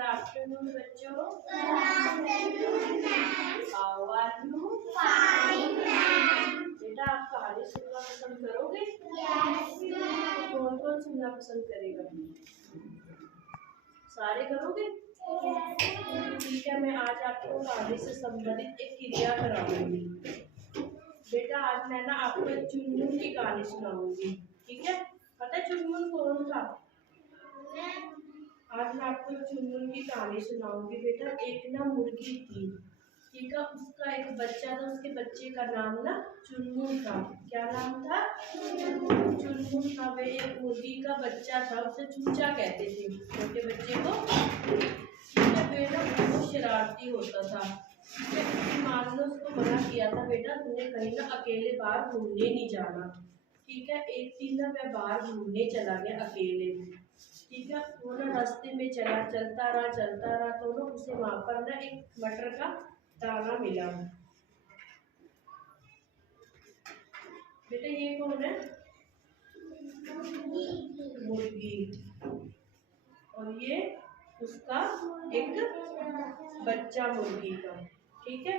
Good afternoon बच्चों। How are you? Fine ma'am. बेटा आप कहानी सुनना पसंद करोगे? Yes ma'am. कौन कौन सुनना पसंद करेगा? सारे करोगे? ठीक है, मैं आज आपको कहानी से संबंधित एक क्रिया कराऊंगी। बेटा आज मैं ना आपको चुनमुन की कहानी सुनाऊंगी। ठीक है, पता है चुनमुन कौन था? आज मैं आपको चुनमुन की कहानी सुनाऊंगी। बेटा एक ना मुर्गी थी, ठीक है, उसका एक बच्चा था, उसके बच्चे का नाम ना चुनमुन था। क्या नाम था? चुनमुन था। वे एक मुर्गी का बच्चा था, उसे चूचा कहते थे छोटे बच्चे को। ठीक है, वे ना बहुत शरारती होता था। उसकी माँ ने उसको मना किया था, बेटा तुम्हें कहीं ना अकेले बाहर घूमने नहीं जाना। ठीक है, एक दिन ना वह बाहर घूमने चला गया अकेले। ठीक है, वो ना रास्ते में चलता रहा तो ना उसे वहां पर ना एक मटर का दाना मिला। बेटा ये कौन है? मुर्गी। और ये उसका एक बच्चा मुर्गी का। ठीक है,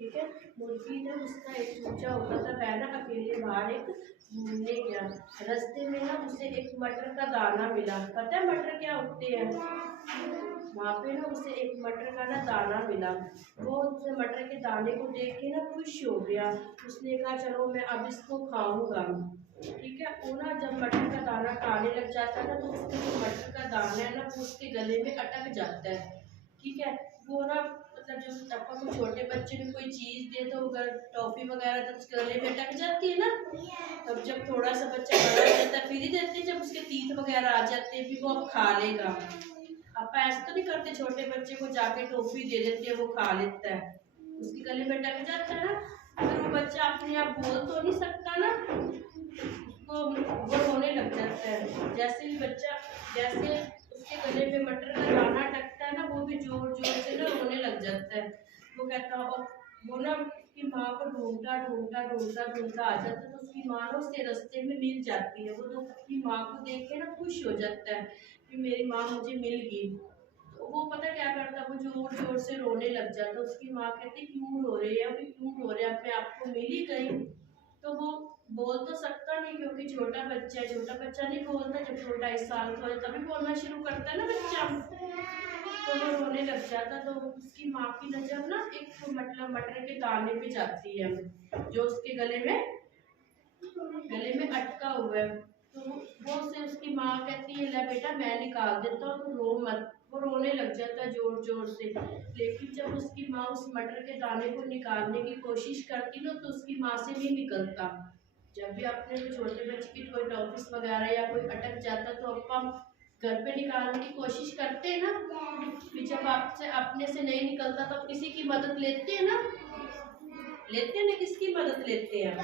ठीक है, मुर्गी ने उसका एक चूचा होता था, वह ना अकेले बाहर एक घूमने गया। रास्ते में ना उसे एक मटर का दाना मिला। पता है मटर क्या होते हैं? वहाँ पे ना उसे एक मटर का ना दाना मिला। वो उसे मटर के दाने को देख के ना खुश हो गया। उसने कहा चलो मैं अब इसको खाऊंगा। ठीक है, वो ना जब मटर का दाना खाने लग जाता है ना तो उसके जो मटर का दाना है ना वो उसके गले में अटक जाता है। ठीक है, वो ना मतलब जब आपका कोई छोटे बच्चे को कोई चीज दे तो अगर टॉफी वगैरह तो उसके गले में अटक जाती है ना, तब जब थोड़ा सा बच्चा बड़ा हो जाता है फिर ही देते हैं, जब उसके तीत वगैरह आ जाते हैं फिर वो अब खा लेगा। आप ऐसा तो नहीं करते, छोटे बच्चे को जाके टॉफी दे देते हैं वो खा लेता है, उसके गले में अटक जाता है ना। अगर वो बच्चा अपने आप बोल तो नहीं सकता ना, उसको वो रोने लग जाता है। जैसे ही बच्चा जैसे उसके गले में मटर का दाना अटकता है ना वो भी जोर जोर से ना रोने लग जाता है। वो कहता है, और वो ना उसकी माँ को ढूंढता आ जाता है, तो उसकी माँ ना उसके रास्ते में मिल जाती है। वो तो अपनी माँ को देख के ना खुश हो जाता है कि मेरी माँ मुझे मिल गई। तो वो पता क्या करता है, वो जोर जोर से रोने लग जाता है। उसकी माँ कहती क्यों रो रहे हैं, अभी क्यों रो रहे हैं, अपने आपको मिल ही गई। तो वो बोल तो सकता नहीं क्योंकि छोटा बच्चा है, छोटा बच्चा नहीं बोलता, जब वो 2.5 साल का हो तभी बोलना शुरू करता है ना बच्चा। तो वो रोने लग जाता, तो उसकी माँ की नजर ना एक मतलब मटर के दाने पे जाती है जो उसके गले में अटका हुआ है। तो वो से उसकी माँ कहती है ले बेटा मैं निकाल देता हूँ, रो मत। वो रोने लग जाता है जोर जोर से। लेकिन जब उसकी माँ उस मटर के दाने को निकालने की कोशिश करती ना तो उसकी माँ से नहीं निकलता। जब भी अपने छोटे बच्चे की कोई टॉफिस वगैरह या कोई अटक जाता तो अपन घर पे निकालने की कोशिश करते हैं ना, फिर जब आपसे अपने से नहीं निकलता तो किसी की मदद लेते हैं ना, किसकी मदद लेते हैं?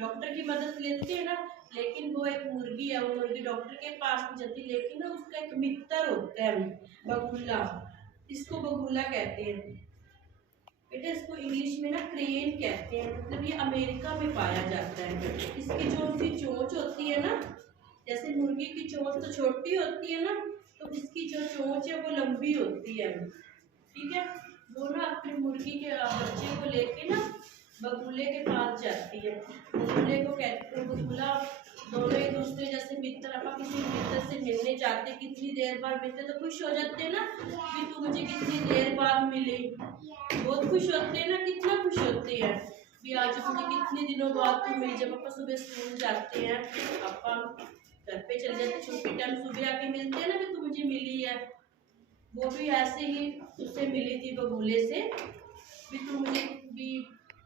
डॉक्टर की मदद लेते हैं ना। लेकिन वो एक मुर्गी है, वो मुर्गी डॉक्टर के पास नहीं जाती, लेकिन ना उसका एक मित्र होता है बगुला। इसको बगुला कहते हैं बेटा, इसको इंग्लिश में ना क्रेन कहते हैं, मतलब ये अमेरिका में पाया जाता है। इसकी जो सी चोंच होती है ना, जैसे मुर्गी की चोंच तो छोटी होती है ना, तो इसकी जो चोंच है वो लंबी होती है। ठीक है, वो ना अपनी मुर्गी के बच्चे को लेके ना बगुले के पास जाती है। बगुले को कहते हैं, बगुला दोनों एक दूसरे जैसे मित्र, अपन किसी मित्र से मिलने जाते कितनी देर बाद मिलते तो खुश हो जाते हैं ना कि तू मुझे कितनी देर बाद मिली, बहुत खुश होते हैं ना, कितना खुश होते हैं कि आज मुझे कितने दिनों बाद तू मिली। जब अपन सुबह स्कूल जाते हैं, अपन घर पे चले जाते छुट्टी टाइम, सुबह आके मिलते हैं ना कि तू मुझे मिली है, वो भी ऐसे ही उससे मिली थी बगुले से भी, तू मुझे भी।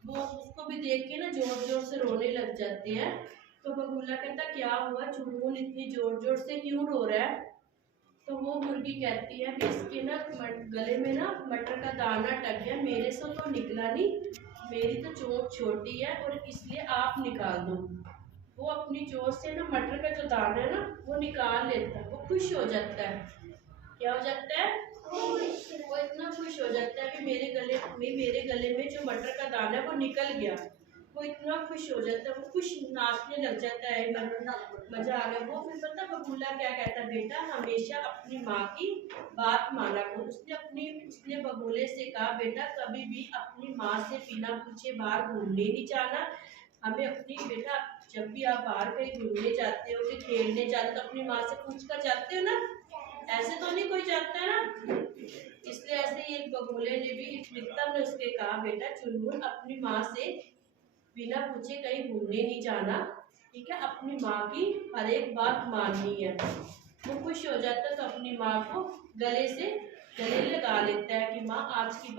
वो उसको भी देख के ना जोर जोर से रोने लग जाते हैं। तो बगुला कहता क्या हुआ चुनमुन इतनी जोर जोर से क्यों रो रहा है? तो वो मुर्गी कहती है कि इसके ना गले में ना मटर का दाना अटक गया, मेरे से तो निकला नहीं, मेरी तो चोंच छोटी है और इसलिए आप निकाल दो। वो अपनी चोंच से ना मटर का जो दाना है ना वो निकाल लेता है, वो खुश हो जाता है। क्या हो जाता है? वो इतना खुश हो जाता है कि मेरे गले में जो मटर का दाना है वो निकल गया। वो इतना खुश हो जाता है, वो खुश नाचने लग जाता है, मजा आ गया। वो फिर पता बबूला क्या कहता है, बेटा हमेशा अपनी माँ की बात माना करो। उसने बबूले से कहा, बेटा कभी भी अपनी माँ से बिना पूछे बाहर घूमने नहीं जाना। हमें अपनी बेटा, जब भी आप बाहर कहीं घूमने जाते हो कि खेलने जाते हो तो अपनी माँ से पूछ कर जाते हो ना, ऐसे तो नहीं कोई जाता है ना। इसलिए ऐसे ही एक बगुले ने भी, मित्तल ने उसके कहा, बेटा चुनमुन अपनी माँ से बिना पूछे कहीं घूमने नहीं जाना, ठीक है, अपनी माँ की हर एक बात माननी है। वो खुश हो जाता है तो अपनी माँ को गले लगा लेता है कि माँ आज की बात